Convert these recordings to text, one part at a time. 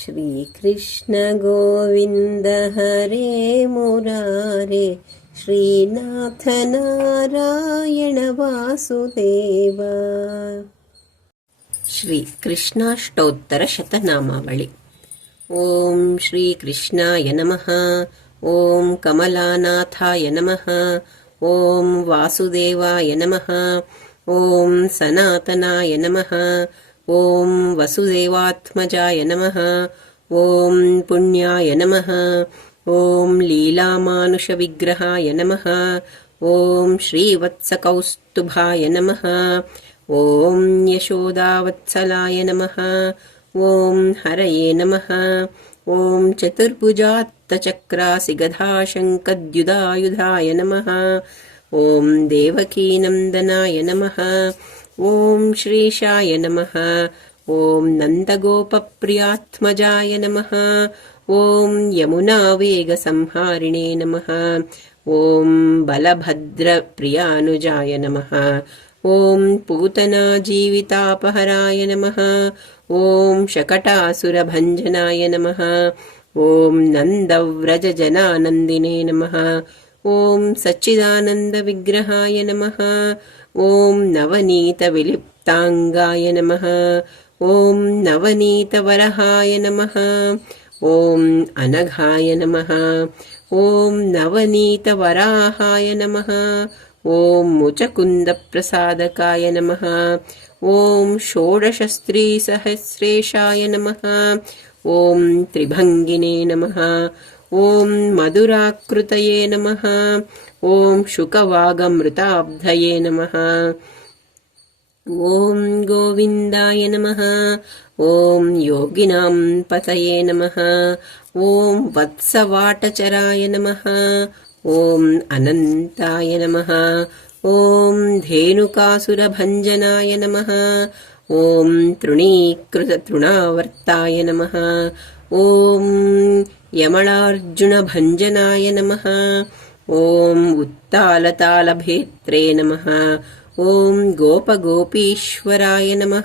श्रीकृष्ण गोविन्द हरे मुरारे श्रीनाथ नारायण वासुदेव श्रीकृष्णाष्टोत्तरशतनामावळि ॐ श्रीकृष्णाय नमः ॐ कमलानाथाय नमः ॐ वासुदेवाय नमः ॐ सनातनाय नमः ॐ वसुदेवात्मजाय नमः। ॐ पुण्याय नमः। ॐ लीलामानुषविग्रहाय नमः। ॐ श्रीवत्सकौस्तुभाय नमः। ॐ यशोदावत्सलाय नमः। ॐ हरये नमः। ॐ चतुर्भुजात्तचक्रासि गधाशङ्कद्युदायुधाय नमः। ॐ देवकीनन्दनाय नमः ॐ श्रीशाय नमः ॐ नन्दगोपप्रियात्मजाय नमः ॐ यमुनावेगसंहारिणे नमः ॐ बलभद्रप्रियानुजाय नमः ॐ पूतनाजीवितापहराय नमः ॐ शकटासुरभञ्जनाय नमः ॐ नन्दव्रजजनानन्दिने नमः ॐ सच्चिदानन्दविग्रहाय नमः ॐ नवनीतविलिप्ताङ्गाय नमः। ॐ नवनीतवरहाय नमः। ॐ अनघाय नमः। ॐ नवनीतवराहाय नमः। ॐ मुचकुन्दप्रसादकाय नमः। ॐ षोडशस्त्रीसहस्रेशाय नमः। ॐ त्रिभङ्गिने नमः ॐ मधुराकृतये नमः। ॐ शुकवागमृताब्धये नमः। ॐ गोविन्दाय नमः। ॐ योगिनां पतये नमः। ॐ वत्सवाटचराय नमः। ॐ अनन्ताय नमः। ॐ धेनुकासुरभञ्जनाय नमः। ॐ तृणीकृततृणावर्ताय नमः। ॐ यमणार्जुनभञ्जनाय नमः। ॐ उत्तालतालभेत्रे नमः। ॐ गोपगोपीश्वराय नमः।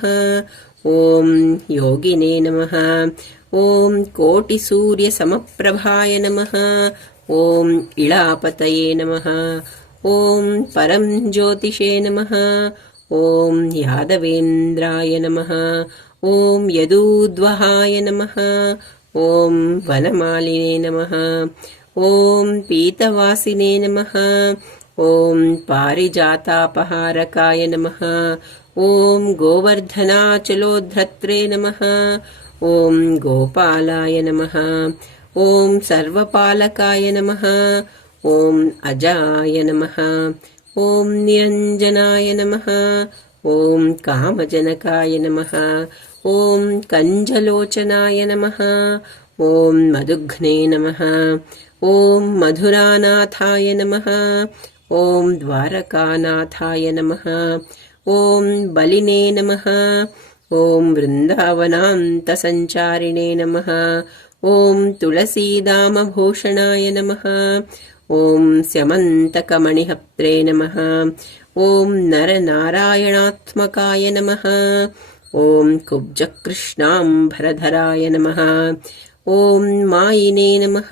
ॐ योगिने नमः। ॐ कोटिसूर्यसमप्रभाय नमः। ॐ इळापतये नमः। ॐ परं ज्योतिषे नमः। ॐ यादवेन्द्राय नमः। ॐ यदूद्वहाय नमः ॐ वनमालिने नमः। ॐ पीतवासिने नमः। ॐ पारिजातापहारकाय नमः। ॐ गोवर्धनाचलोद्धत्रे नमः। ॐ गोपालाय नमः। ॐ सर्वपालकाय नमः। ॐ अजाय नमः। ॐ निरञ्जनाय नमः। ॐ कामजनकाय नमः। ॐ कञ्जलोचनाय नमः ॐ मधुघ्ने नमः ॐ मधुरानाथाय नमः ॐ द्वारकानाथाय नमः ॐ बलिने नमः ॐ वृन्दावनान्तसञ्चारिणे नमः ॐ तुलसीदामभूषणाय नमः ॐ स्यमन्तकमणिहप्त्रे नमः ॐ नरनारायणात्मकाय नमः ॐ कुब्जकृष्णाम्भरधराय नमः। ॐ मायिने नमः।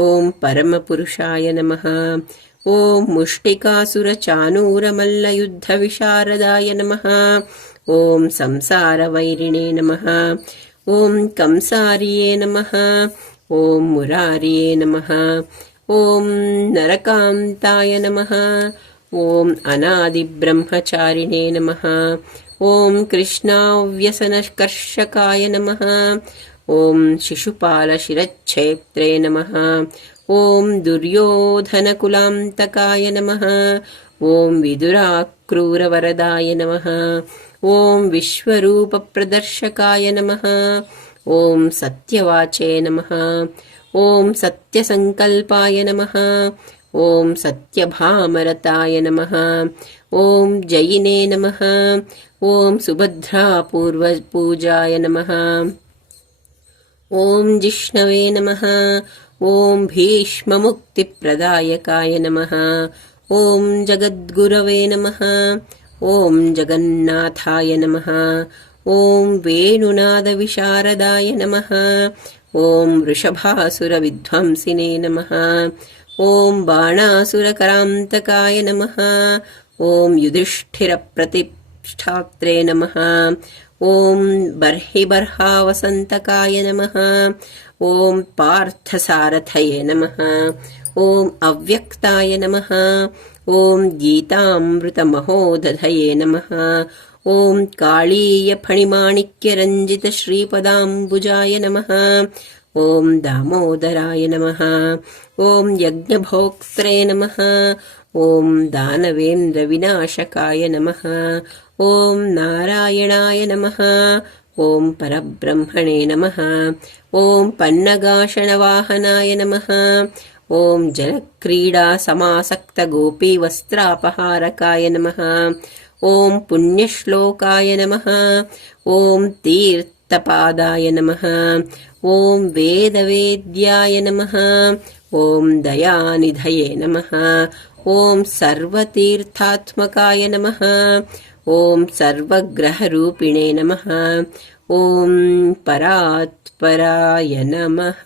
ॐ परमपुरुषाय नमः। ॐ मुष्टिकासुरचानूरमल्लयुद्धविशारदाय नमः। ॐ संसारवैरिणे नमः। ॐ कंसार्ये नमः। ॐ मुरार्ये नमः। ॐ नरकान्ताय नमः। ॐ अनादिब्रह्मचारिणे नमः ॐ कृष्णाव्यसनकर्षकाय नमः ॐ शिशुपालशिरच्छेत्रे नमः ॐ दुर्योधनकुलान्तकाय नमः ॐ विदुराक्रूरवरदाय नमः ॐ विश्वरूपप्रदर्शकाय नमः ॐ सत्यवाचे नमः ॐ सत्यसङ्कल्पाय नमः ॐ सत्यभामरताय नमः। ॐ जयिने नमः। ॐ सुभद्रापूर्वपूजाय नमः। ॐ जिष्णवे नमः। ॐ भीष्ममुक्तिप्रदायकाय नमः। ॐ जगद्गुरवे नमः। ॐ जगन्नाथाय नमः। ॐ वेणुनादविशारदाय नमः। ॐ वृषभासुरविध्वंसिने नमः ॐ बाणासुरकरान्तकाय नमः। ॐ युधिष्ठिरप्रतिष्ठात्रे नमः। ॐ बर्हिबर्हावसन्तकाय नमः। ॐ पार्थसारथये नमः। ॐ अव्यक्ताय नमः। ॐ गीतामृतमहोदधये नमः। ॐ काळीयफणिमाणिक्यरञ्जितश्रीपदाम्बुजाय नमः ॐ दामोदराय नमः। ॐ यज्ञभोक्त्रे नमः। ॐ दानवेन्द्रविनाशकाय नमः। ॐ नारायणाय नमः। ॐ परब्रह्मणे नमः। ॐ पन्नगाशनवाहनाय नमः। ॐ जलक्रीडासमासक्तगोपीवस्त्रापहारकाय नमः। ॐ पुण्यश्लोकाय नमः। ॐ तीर्थपादाय नमः। ॐ वेदवेद्याय नमः। ॐ दयानिधये नमः। ॐ सर्वतीर्थात्मकाय नमः। ॐ सर्वग्रहरूपिणे नमः। ॐ परात्पराय नमः।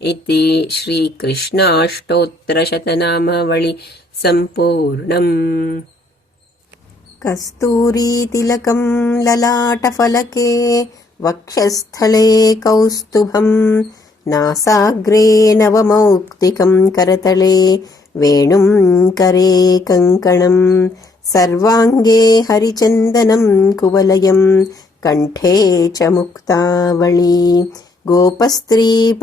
इति श्रीकृष्णाष्टोत्तरशतनामावळि सम्पूर्णम् कस्तूरीतिलकं ललाटफलके वक्षस्थले कौस्तुभम् नासाग्रे नवमौक्तिकं करतले वेणुं करे कङ्कणम् सर्वाङ्गे हरिचन्दनं कुवलयं कण्ठे च मुक्तावळी गोपस्त्रीपरिवेष्टितो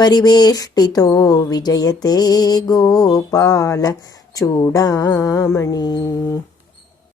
विजयते गोपाल चूडामणि